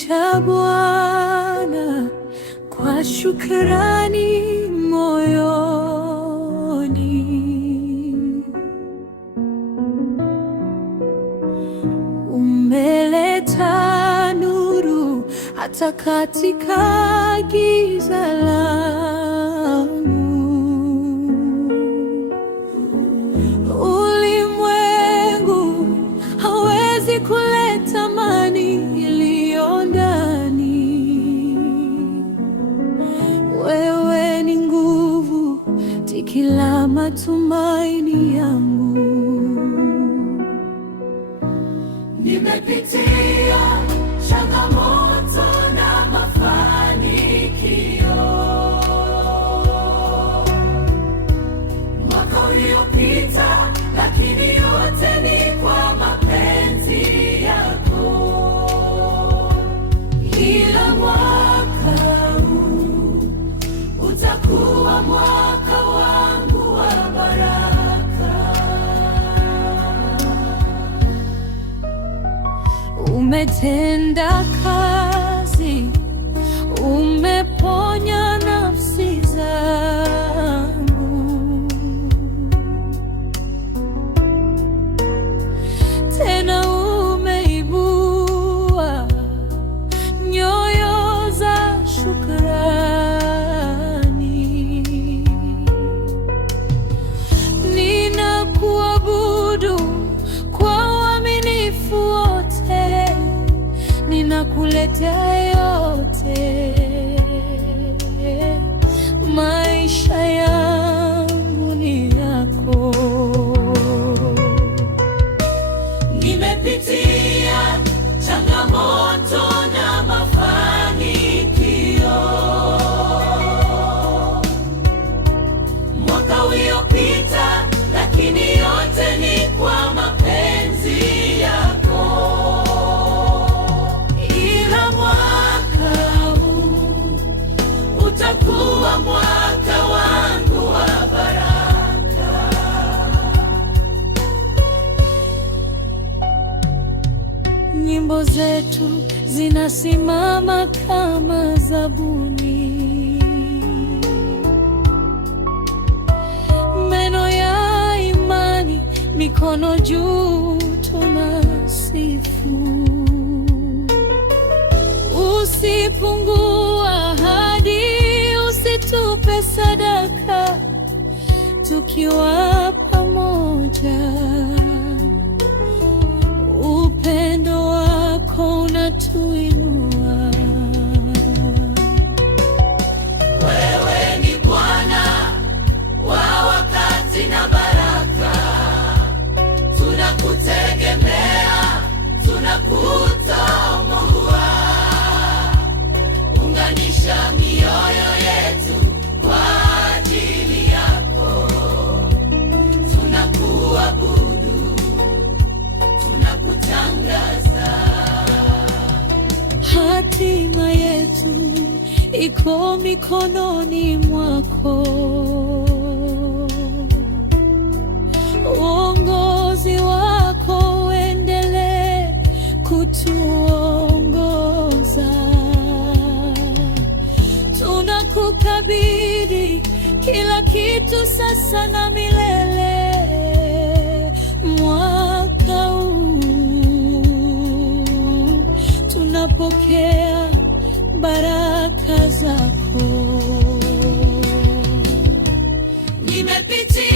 cha Bwana kwa shukrani moyoni. Umeleta nuru hata katika giza langu. Ulimwengu hawezi kuleta amani iliyo ndani. Wewe ni nguvu, tiki la matumaini yangu. Nimepitia changamoto na mafanikio. Mwaka uliopita, lakini yote ni kwa mapenzi yako. Ila mwaka huu utakuwa mwaka wangu wa baraka. Umetenda kazi, umeponya nafsi zangu. Tena umeibua nyoyo za shukrani. Ninakuabudu kwa uaminifu wote, ninakuletea yote. Maisha yangu ni yako. Nimepitia changamoto na mafanikio. Mwaka uliopita, lakini yote ni kwa mapenzi yako. Ila mwaka huu utakuwa mwaka wangu wa baraka. Nyimbo zetu zinasimama kama zabuni, meno ya imani, mikono juu tunasifu. Usipungua hadi usitupe sadaka, tukiwa pamoja. Upendo wako unatuinua. Wewe ni Bwana wa wakati na baraka. Tunakutegemea, tunakutambua. Unganisha mioyo yetu kwa ajili yako. Tunakuabudu, tunakutangaza. Hatima yetu iko mikononi mwako. Uongozi wako uendelee kutuongoza. Tunakukabidhi kila kitu sasa na milele. Mwaka huu tunapokea baraka zako. Nimepitia